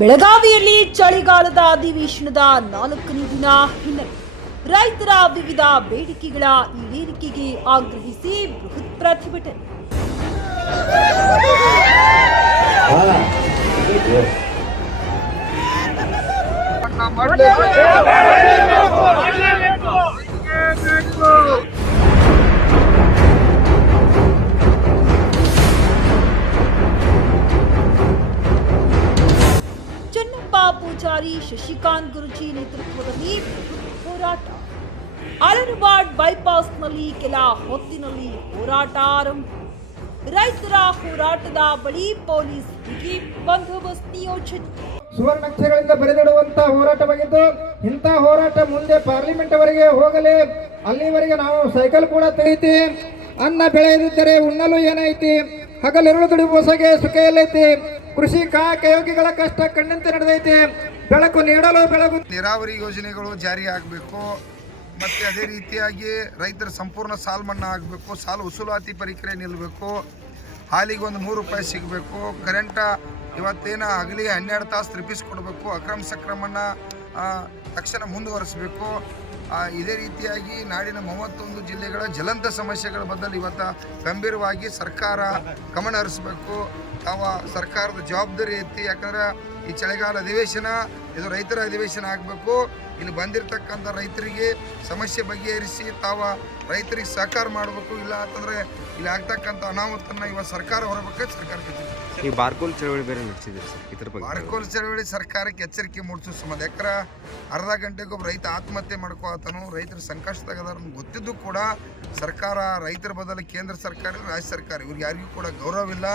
ಬೆಳಗಾವಿಯಲ್ಲಿ ಚಳಿಗಾಲದ ಅಧಿವೇಶನದ 4ನೇ ದಿನ ಹಿನ್ನೆಲೆ ರೈತರ ವಿವಿಧ ಬೇಡಿಕೆಗಳ ಈಡೇರಿಕೆಗೆ ಆಗ್ರಹಿಸಿ ಬೃಹತ್ ಪ್ರತಿಭಟನೆ. ಪೂಜಾರಿ ಶಶಿಕಾಂತ್ ಗುರುಜಿ ನೇತೃತ್ವದಲ್ಲಿ ಹೋರಾಟ. ಅಲನವಾಡ್ ಬೈಪಾಸ್ನಲ್ಲಿ ಕೆಲ ಹೊತ್ತಿನಲ್ಲಿ ಹೋರಾಟ ಆರಂಭ. ರೈತರ ಹೋರಾಟದ ಬಳಿ ಪೊಲೀಸ್ ಬಿಗಿ ಬಂದೋಬಸ್ತ್ ನಿಯೋಜನೆ. ಸುವರ್ಣಾಕ್ಷರಗಳಿಂದ ಬರೆದಿಡುವಂತಹ ಹೋರಾಟವಾಗಿದ್ದು, ಇಂಥ ಹೋರಾಟ ಮುಂದೆ ಪಾರ್ಲಿಮೆಂಟ್ ವರೆಗೆ ಹೋಗಲಿ. ಅಲ್ಲಿವರೆಗೆ ನಾವು ಸೈಕಲ್ ಕೂಡ ತೆಗೆಯುತ್ತಿ. ಅನ್ನ ಬೆಳೆಯದಿದ್ದರೆ ಉಣ್ಣಲು ಏನೈತಿ, ಹಗಲಿರುಳು ದುಡಿಯುವ ಹೊಸಗೆ ಸುಖ ಎಲ್ಲೈತಿ. ಕೃಷಿ ಕಾಯಕಯೋಗಿಗಳ ಕಷ್ಟ ಕಣ್ಣಂತೆ ನಡೆದೈತಿ. ಬೆಳಕು ನೀಡಲು ಬೆಳಗು. ನೀರಾವರಿ ಯೋಜನೆಗಳು ಜಾರಿ ಆಗಬೇಕು. ಮತ್ತು ಅದೇ ರೀತಿಯಾಗಿ ರೈತರ ಸಂಪೂರ್ಣ ಸಾಲ ಮನ್ನಾ ಆಗಬೇಕು. ಸಾಲ ವಸೂಲಾತಿ ಪ್ರಕ್ರಿಯೆ ನಿಲ್ಲಬೇಕು. ಹಾಲಿಗೆ ಒಂದು 100 ರೂಪಾಯಿ ಸಿಗಬೇಕು. ಕರೆಂಟ ಇವತ್ತೇನು ಹಗಲಿ 12 ತಾಸು ತಪ್ಪಿಸಿಕೊಡ್ಬೇಕು. ಅಕ್ರಮ ಸಕ್ರಮವನ್ನು ತಕ್ಷಣ ಮುಂದುವರಿಸಬೇಕು. ಇದೇ ರೀತಿಯಾಗಿ ನಾಡಿನ 31 ಜಿಲ್ಲೆಗಳ ಜ್ವಲಂತ ಸಮಸ್ಯೆಗಳ ಬದಲು ಇವತ್ತು ಗಂಭೀರವಾಗಿ ಸರ್ಕಾರ ಗಮನ ಹರಿಸಬೇಕು. ತಾವ ಸರ್ಕಾರದ ಜವಾಬ್ದಾರಿ ಐತಿ. ಯಾಕಂದ್ರೆ ಈ ಚಳಿಗಾಲ ಅಧಿವೇಶನ ಇದು ರೈತರ ಅಧಿವೇಶನ ಆಗಬೇಕು. ಇಲ್ಲಿ ಬಂದಿರತಕ್ಕಂಥ ರೈತರಿಗೆ ಸಮಸ್ಯೆ ಬಗೆಹರಿಸಿ ತಾವ ರೈತರಿಗೆ ಸಹಕಾರ ಮಾಡಬೇಕು. ಇಲ್ಲ ಅಂತಂದರೆ ಇಲ್ಲಿ ಆಗ್ತಕ್ಕಂಥ ಅನಾಹುತನ್ನು ಇವತ್ತು ಸರ್ಕಾರ ಹೊರಬೇಕು. ಸರ್ಕಾರಕ್ಕೆ ಈ ಬಾರ್ಕೋಲ್ ಚಳವಳಿ ಬೇರೆ ನಡೆಸಿದೆ ಸರ್. ಇದ್ರ ಬಗ್ಗೆ ಬಾರ್ಕೋಲ್ ಚಳವಳಿ ಸರ್ಕಾರಕ್ಕೆ ಎಚ್ಚರಿಕೆ ಮೂಡಿಸೋ ಸಂಬಂಧ. ಯಾಕಂದ್ರೆ ಅರ್ಧ ಗಂಟೆಗೊಬ್ಬ ರೈತ ಆತ್ಮಹತ್ಯೆ ಮಾಡ್ಕೋತಾನು. ರೈತರ ಸಂಕಷ್ಟದಾಗದಾರ ಗೊತ್ತಿದ್ದು ಕೂಡ ಸರ್ಕಾರ ರೈತರ ಬದಲು ಕೇಂದ್ರ ಸರ್ಕಾರ ರಾಜ್ಯ ಸರ್ಕಾರ ಇವ್ರಿಗೆ ಯಾರಿಗೂ ಕೂಡ ಗೌರವವಿಲ್ಲ.